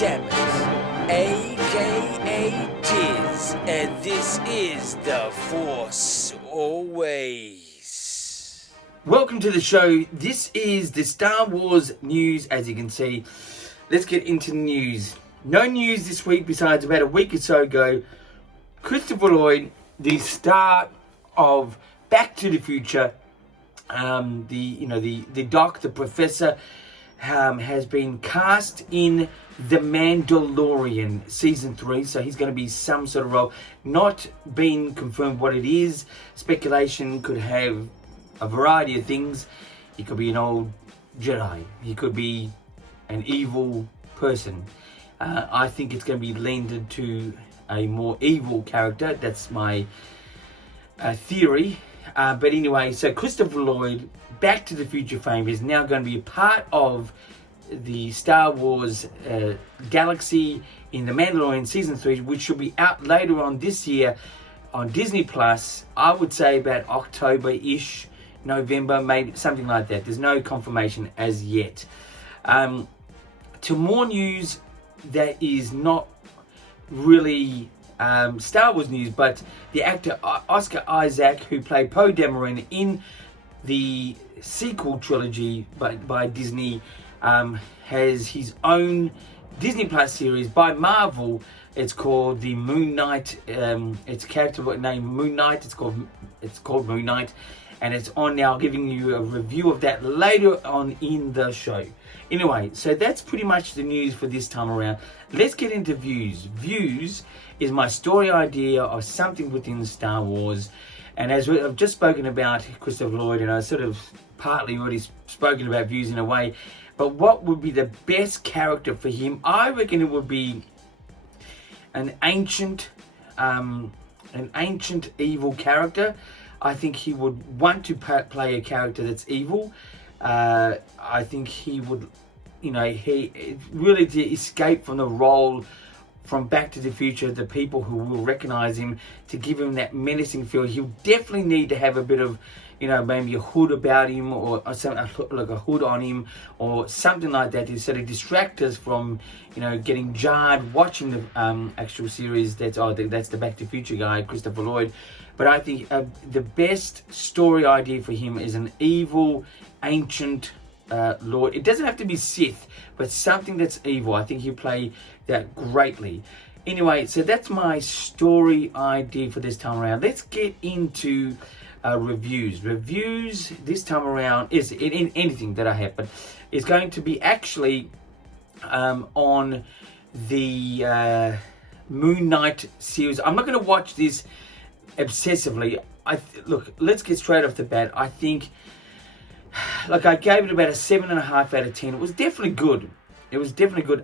Samus, aka Tiz, and this is The Force Always. Welcome to the show. This is the Star Wars news, as you can see. Let's get into the news. No news this week besides about a week or so ago, Christopher Lloyd, the star of Back to the Future, the Doc, the Professor, has been cast in The Mandalorian Season 3, so he's going to be some sort of role. Not being confirmed what it is. Speculation could have a variety of things. He could be an old Jedi. He could be an evil person. I think it's going to be leaned to a more evil character. That's my theory. But anyway, so Christopher Lloyd, Back to the Future fame, is now going to be a part of the Star Wars galaxy in The Mandalorian Season 3, which should be out later on this year on Disney Plus. I would say about October-ish, November, maybe something like that. There's no confirmation as yet. To more news that is not really Star Wars news, but the actor Oscar Isaac, who played Poe Dameron in the sequel trilogy by Disney, has his own Disney Plus series by Marvel. It's called the Moon Knight. It's character name Moon Knight. It's called Moon Knight, and it's on now. Giving you a review of that later on in the show. Anyway, so that's pretty much the news for this time around. Let's get into views. Views is my story idea of something within Star Wars. And as I've just spoken about Christopher Lloyd, and I sort of partly already spoken about views in a way, but what would be the best character for him? I reckon it would be an ancient evil character. I think he would want to play a character that's evil. I think he would, he really to escape from the role from Back to the Future, the people who will recognize him, to give him that menacing feel. He'll definitely need to have a bit of, maybe a hood about him, or something like a hood on him, or something like that, to sort of distract us from, getting jarred watching the actual series. That's the Back to the Future guy, Christopher Lloyd. But I think the best story idea for him is an evil, ancient Lord. It doesn't have to be Sith, but something that's evil. I think he'll play that greatly. Anyway, so that's my story idea for this time around. Let's get into reviews. Reviews this time around is in anything that I have, but it's going to be actually on the Moon Knight series. I'm not going to watch this obsessively. Look, let's get straight off the bat. I think, I gave it about a 7.5 out of 10. It was definitely good.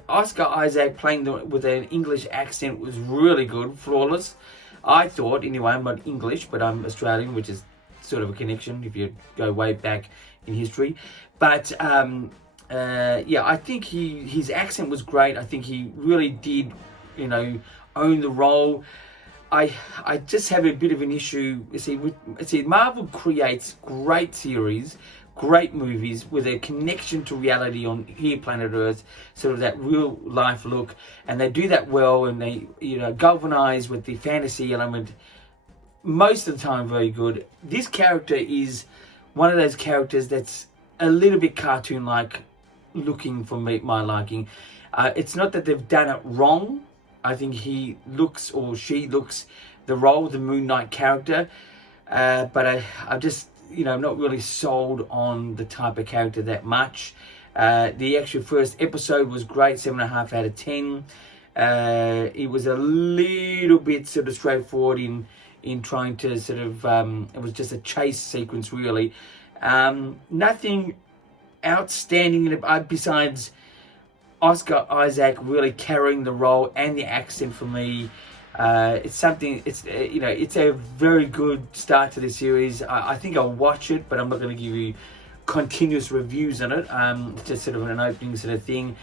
Oscar Isaac playing with an English accent was really good, flawless. I thought, anyway. I'm not English, but I'm Australian, which is sort of a connection if you go way back in history. But I think his accent was great. I think he really did, own the role. I just have a bit of an issue. Marvel creates great series, great movies with a connection to reality on here, planet Earth, sort of that real life look, and they do that well, and they galvanize with the fantasy element most of the time very good. This character is one of those characters that's a little bit cartoon-like looking for my liking. It's not that they've done it wrong. I think he looks, or she looks, the role, the Moon Knight character, but I just, I'm not really sold on the type of character that much. The actual first episode was great, 7.5 out of 10. It was a little bit sort of straightforward in trying to sort of, it was just a chase sequence really. Nothing outstanding besides Oscar Isaac really carrying the role and the accent for me. It's a very good start to the series. I think I'll watch it, but I'm not going to give you continuous reviews on it. It's just sort of an opening sort of thing.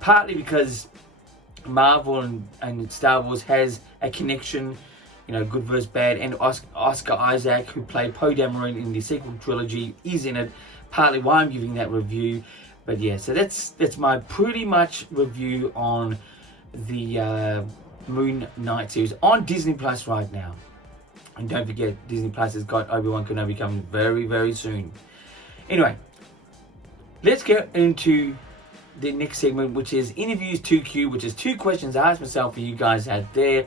Partly because Marvel and Star Wars has a connection, good versus bad, and Oscar Isaac, who played Poe Dameron in the sequel trilogy, is in it. Partly why I'm giving that review. But yeah, so that's my pretty much review on the Moon Knight series on Disney Plus right now. And don't forget, Disney Plus has got Obi-Wan Kenobi coming very, very soon. Anyway, let's get into the next segment, which is Interviews 2Q, which is 2 questions I asked myself for you guys out there.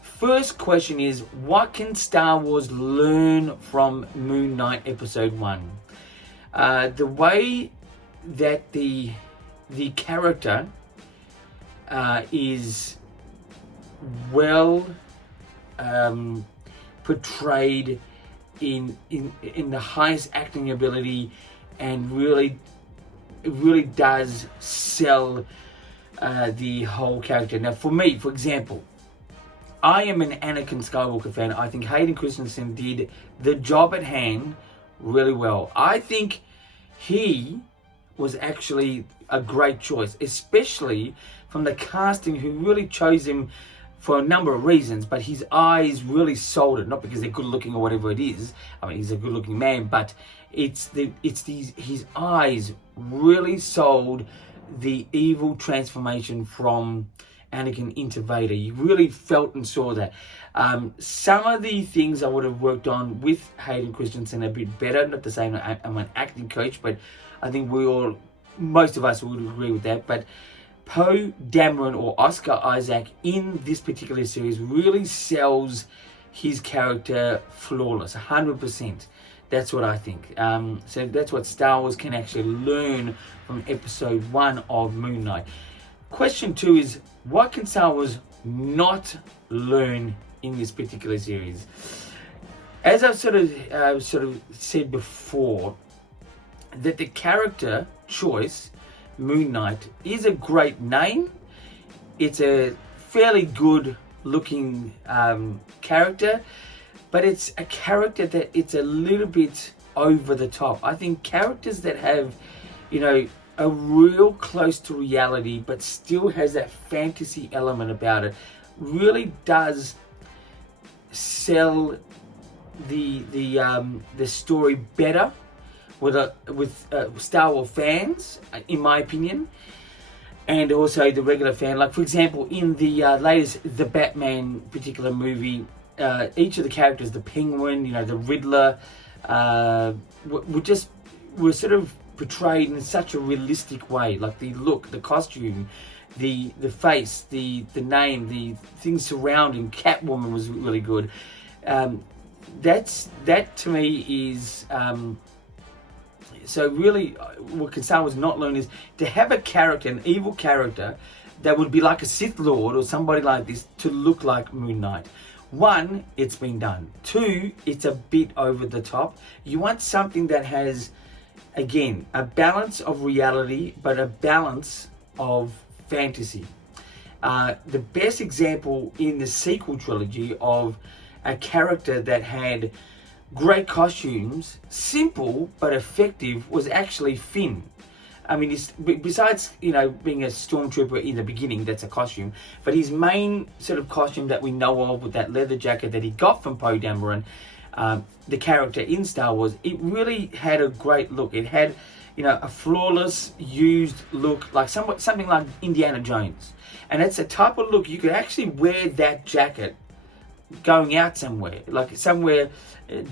First question is, what can Star Wars learn from Moon Knight Episode 1? The way that the character is well portrayed in the highest acting ability, and really does sell the whole character. Now, for me, for example, I am an Anakin Skywalker fan. I think Hayden Christensen did the job at hand really well. I think he was actually a great choice, especially from the casting, who really chose him for a number of reasons, but his eyes really sold it. Not because they're good looking or whatever it is. I mean, he's a good looking man, but his eyes really sold the evil transformation from Anakin into Vader. You really felt and saw that. Some of the things I would have worked on with Hayden Christensen a bit better. Not to say I'm an acting coach, but I think most of us would agree with that. But Poe Dameron, or Oscar Isaac, in this particular series really sells his character flawless, 100%. That's what I think. So that's what Star Wars can actually learn from Episode 1 of Moon Knight. Question 2 is, what can Star Wars not learn in this particular series? As I've sort of said before, that the character choice, Moon Knight, is a great name. It's a fairly good looking character, but it's a character that it's a little bit over the top. I think characters that have, a real close to reality, but still has that fantasy element about it, really does sell the story better with Star Wars fans, in my opinion, and also the regular fan. Like, for example, in the latest The Batman particular movie, each of the characters, the Penguin, the Riddler, were sort of portrayed in such a realistic way. Like the look, the costume, the face, the name, the things surrounding Catwoman was really good. That to me is so really what Star Wars not learn is to have a character, an evil character, that would be like a Sith Lord or somebody like this, to look like Moon Knight. 1, it's been done. 2, it's a bit over the top. You want something that has, again, a balance of reality, but a balance of fantasy. The best example in the sequel trilogy of a character that had great costumes, simple but effective, was actually Finn. I mean, besides, being a stormtrooper in the beginning, that's a costume, but his main sort of costume that we know of, with that leather jacket that he got from Poe Dameron, the character in Star Wars, it really had a great look. It had, a flawless, used look, like something like Indiana Jones. And it's a type of look you could actually wear that jacket going out somewhere, like somewhere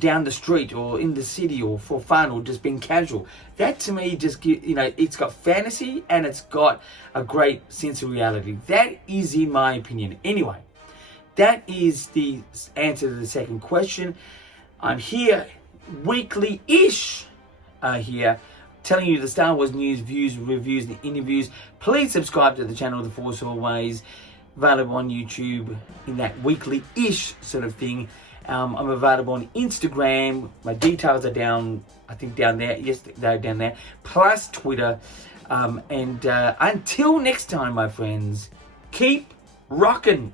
down the street or in the city, or for fun, or just being casual. That to me just it's got fantasy and it's got a great sense of reality. That is in my opinion. Anyway, that is the answer to the second question. I'm here weekly-ish here telling you the Star Wars news, views, reviews, and interviews. Please subscribe to the channel, The Force Always, available on YouTube in that weekly-ish sort of thing. I'm available on Instagram. My details are down, I think down there. Yes, they're down there. Plus Twitter. And until next time, my friends, keep rocking.